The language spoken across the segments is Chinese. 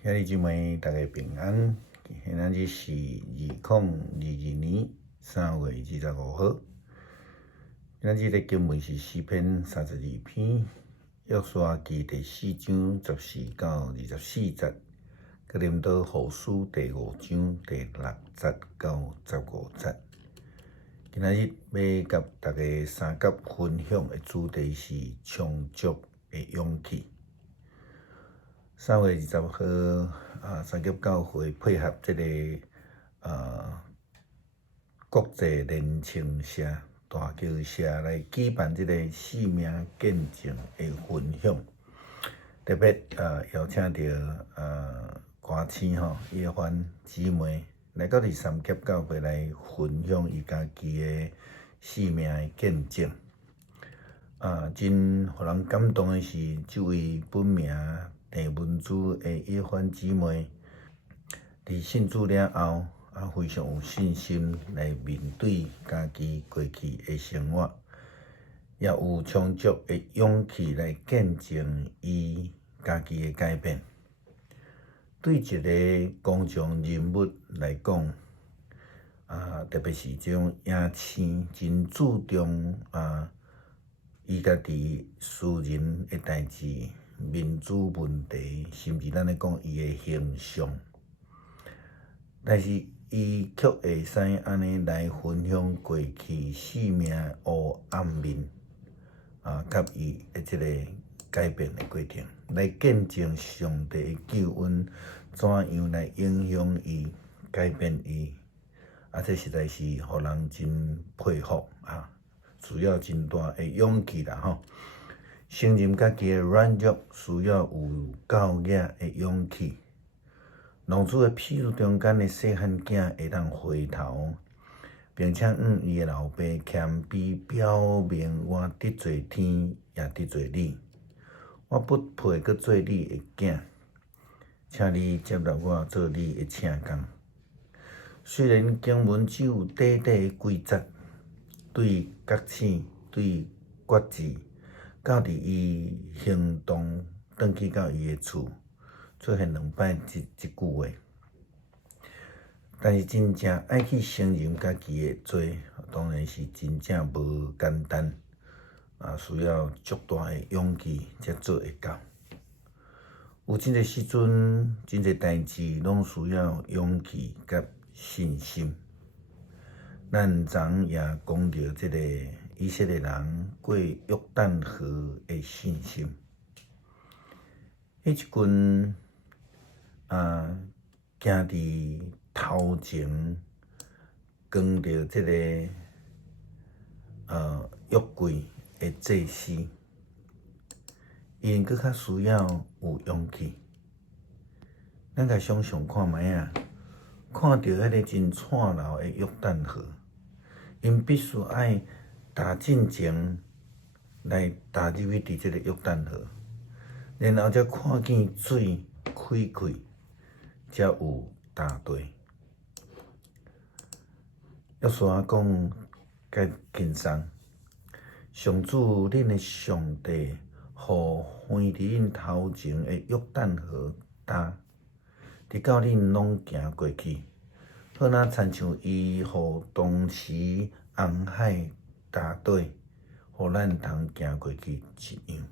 兄弟姊妹，大家平安。现在日是2022年3月25号。今日的经文是诗篇32篇，约书亚记第4章14到24节，哥林多后书第5章第6节到15节。今日要甲大家三角分享的主题是充足的勇气。3月20号，三角教会配合这个国际年轻社、大桥社来举办这个生命见证的分享，特别邀请到歌星叶凡姊妹来到第三角教会来分享伊家己的生命的见证。真互人感动的是，这位本名陈文珠的叶凡姊妹，伫信主了后，非常有信心来面对家己过去的生活，也有充足的勇气来见证伊家己的改变。对一个公众人物来讲，特别是这种影星，真注重伊家己私人的代志、民主问题，甚至咱咧讲伊的形象。但是伊却会使安尼来分享过去生命黑暗面，甲伊的即个改变的过程，来见证上帝的救恩怎样来影响伊、改变伊。这实在是互人真佩服需要真大的勇气啦承认家己的软弱，需要有教育的勇气。浪子的譬喻中间的细汉囝会当回头，并且伊的老爸谦卑表明我得罪天，也得罪你，我不配阁做你的囝，请你接纳我做你的请工。虽然经文只有短短的几节，对觉醒、对决志，到伫伊行动，转去到伊的厝，出现2摆即句话。但是真正爱去承认家己的罪，当然是真正无简单，需要足大的勇气才做会到。有真侪时阵，真侪代志拢需要勇气甲信心。咱昨也讲到即个以色列人过约旦河的信心。迄一群行伫头前，扛着即个约柜的祭司，因搁较需要有勇气。咱甲想象看觅看到迄个真灿烂的约旦河，因必须爱踏进前来踏入去伫即个约旦河，然后才看见水开开，才有踏对。约书亚讲甲轻松，上主恁的上帝，互远伫恁头前的约旦河踏，直到恁拢行过去，好若亲像伊互当时红海踏对，互咱通行过去一样。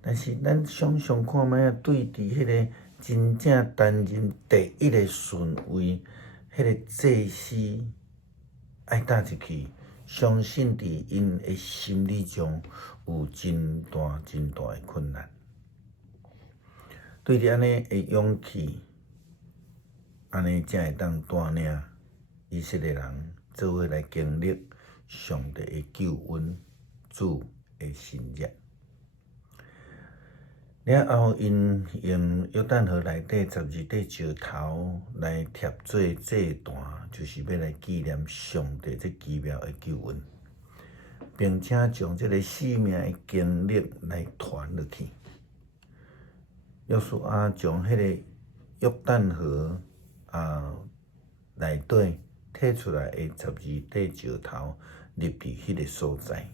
但是咱想象看觅对伫迄个真正担任第一个顺位，迄个祭司爱踏入去，相信伫因的心理中有真大的困难。对伫安尼的勇气，安尼才会当带领以色列人做伙来经历上帝的救恩、主的新约。了后，因用约旦河内底12块石头来贴做祭坛，就是要来纪念上帝这奇妙的救恩，并且将这个生命的经历来传落去。约书亚将迄个约旦河内底摕出来的12块石头立伫迄个所在。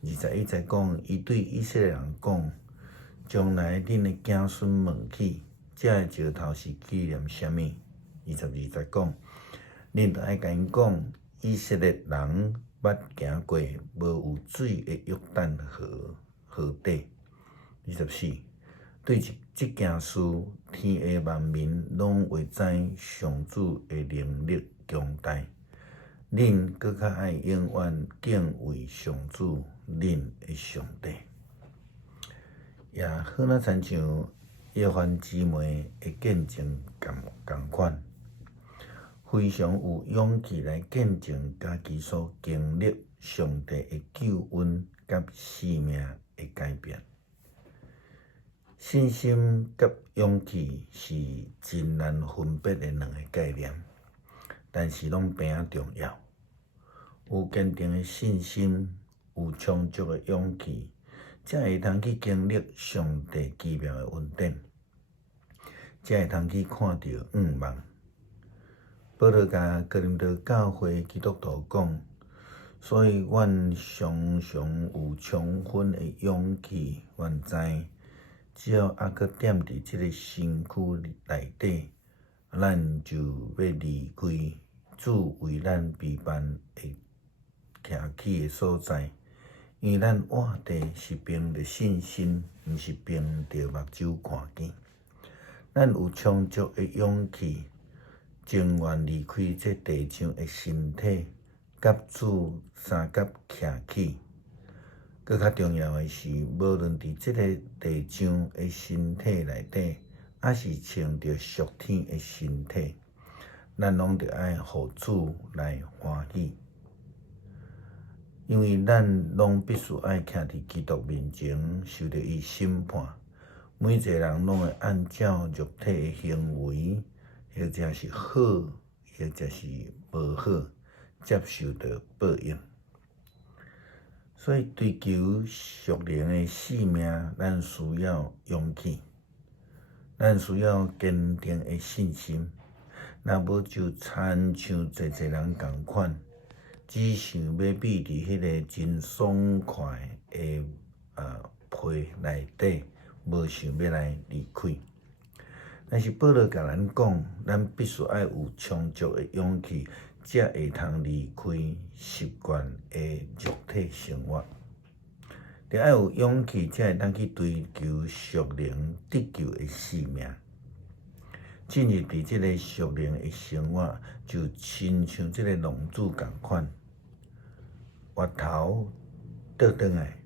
21节讲，伊对以色列人讲，将来恁的子孙问起，这个石头是纪念啥物？22节讲，恁着爱甲因讲，以色列人捌行过无有水的约旦河底。24，对即件事，天下万民拢会知上主的能力强大。恁搁较爱永远敬畏上主，恁的上帝。也好若亲像耶番姊妹的见证共款，非常有勇气来见证家己所经历上帝的救恩甲生命的改变。信心甲勇气是真难分别的两个概念，但是拢平啊重要。有坚定的信心，有充足的勇气，才会通去经历上帝奇妙的恩典，才会通去看到愿望。保罗甲哥林多教会基督徒讲，所以阮常常有充分的勇气，阮知。只要还阁踮伫即个身躯内底，咱就要离开主为咱备办的徛起的所在。因为咱活地是凭着信心，毋是凭着目睭看见。咱有充足的勇气，情愿离开这地上的身体，甲主三甲徛起。搁较重要的是，无论伫即个地上的身体内底，还是穿着属天的身体，咱拢着爱互主来欢喜，因为咱拢必须爱徛伫基督面前，受着伊审判。每一个人拢会按照肉体的行为，或者是好，或者是无好，接受着报应。所以追求属灵的性命，咱需要勇气，咱需要坚定的信心。若无就亲像侪人共款，只想要避伫迄个真爽快的被内底，无想要来离开。但是保罗甲咱讲，咱必须爱有充足的勇气，才会通离开习惯的肉体生活。着爱有勇气，才会当去追求属灵得救的性命。进入伫即个属灵的生活，就亲像即个浪子共款，回头倒转来，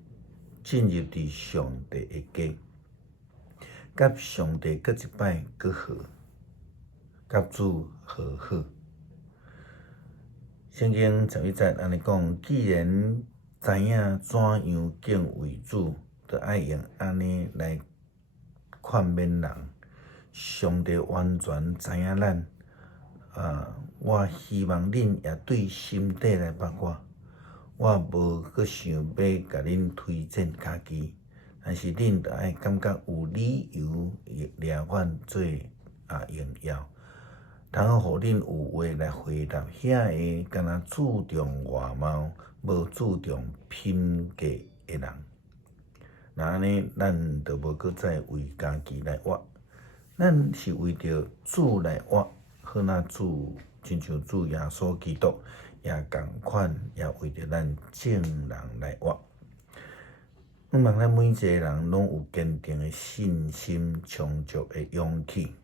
进入伫上帝的家，甲上帝搁一摆搁好，甲主和好。圣经11节安尼讲，既然知影怎样敬畏主，就爱用安尼来劝勉人。上帝完全知影咱，我希望恁也对心底来捌我无阁想要甲恁推荐家己，但是恁着爱感觉有理由掠阮做荣耀，通互恁有话来回答遐个敢若注重外貌、无注重品格的人。那安尼，咱着无阁再为家己来活。咱是为着主来活，好若主亲像主耶稣基督也共款，也为着咱众人来活。希望咱每一个人拢有坚定的信心、充足的勇气，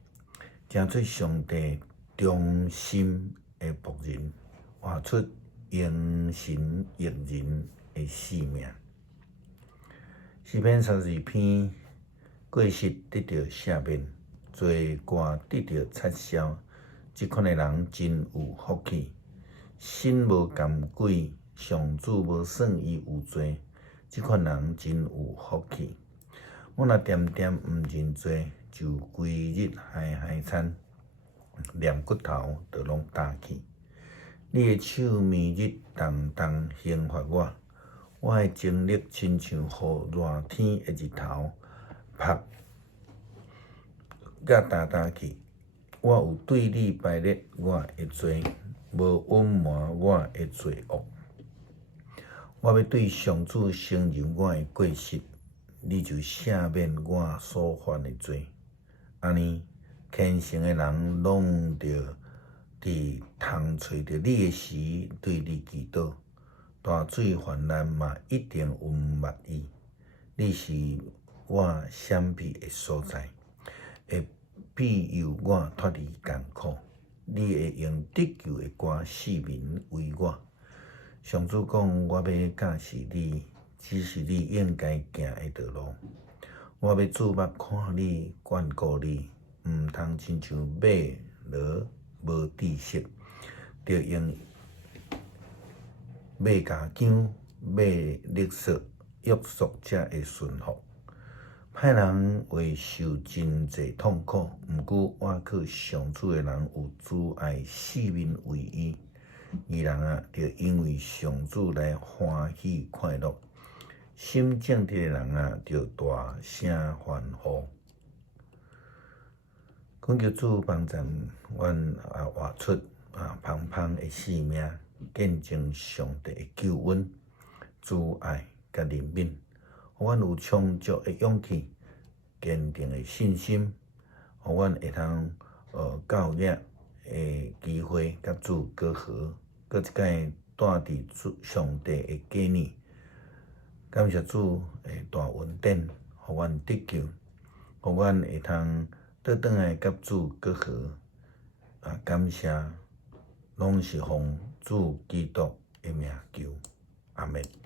成做上帝忠心的仆人，活出应神益人的使命。诗篇32篇，过失得到赦免，罪过得到撤销，即款的人真有福气。心无甘鬼，上主无算伊有罪，即款人真有福气。我若点点毋认罪，就规日嗨惨，连骨头都拢打去。你的手暝日重重刑罚我的精力亲像予热天的日头晒甲打去。我有对你排列我的罪，无隐瞒我的罪恶。我要对上主承认我的过失，你就赦免我所犯的罪。安尼，虔诚的人拢着伫通找着你的时，对你祈祷。大水泛滥嘛，一定有密意。你是我闪避的所在，会庇佑我脱离艰苦。你会用得救的歌四面为我。上主讲，我要教示你，只是你应该行的道路。我要注目看你，眷顾你，毋通亲像马骡无知识，着用马加姜、马力索约束才会顺服。歹人会受真济痛苦，毋过我靠上主的人有阻碍，四面为伊。义人啊，着因为上主来欢喜快乐；心正直的人啊，着大声欢呼。恳求主帮助阮活出芳芳的性命，见证上帝的救恩、慈爱甲怜悯，互阮有充足的勇气、坚定的信心，互阮会通教业的机会甲主隔阂，搁一摆带伫上帝的家里。感谢主的大恩典，互阮得救，互阮会通倒转来甲主隔阂。感谢，拢是奉主基督的名求，阿门。